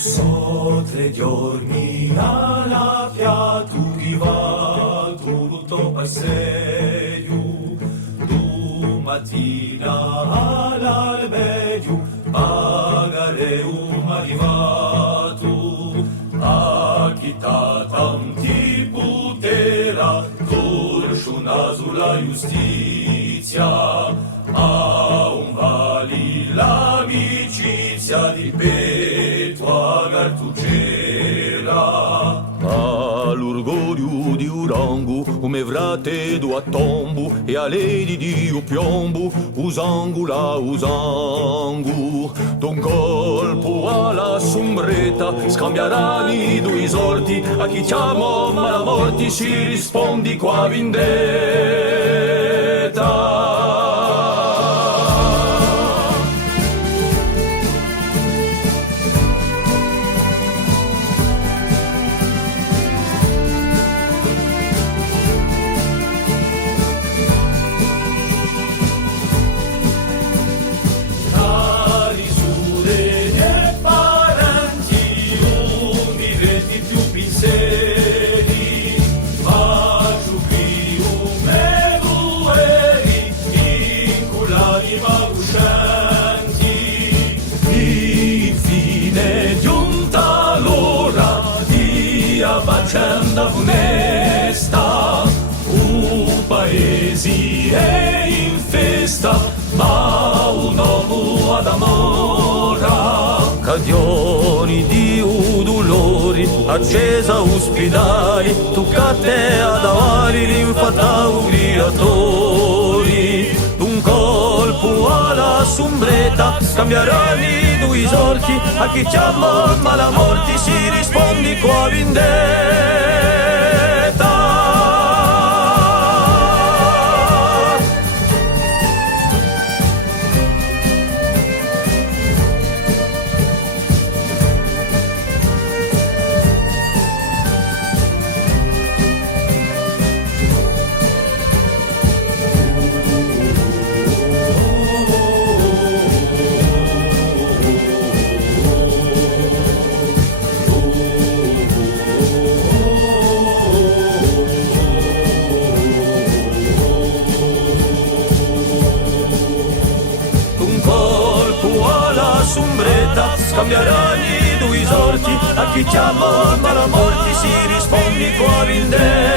Sotto giorni alla piatu chi va tutto passeggio, mattina all'albeggio pagare un arrivato a chi tanti putera torciuna sulla giustizia a un vali l'amicizia di Petua Gartucera. All'orgoglio di Urangu, come vrate do a tombu, e a lei di piombo, usangula usangu. D'un colpo alla sombretta, scambieranno i due sorti, a chi chiama malamorti si rispondi qua vendetta. Faccenda funesta, un paese è in festa, ma un uomo ad amora. Cagioni di udolori, accesa ospedali, toccate ad avari l'infata obbligatori. D'un colpo alla sombretta, scambieranno i due sorti, a chi chiama malamorti si rispondi qua vendetta. Sombretta, scambieranno i due sorti, a chi chiama malamorti si rispondi qua vendetta.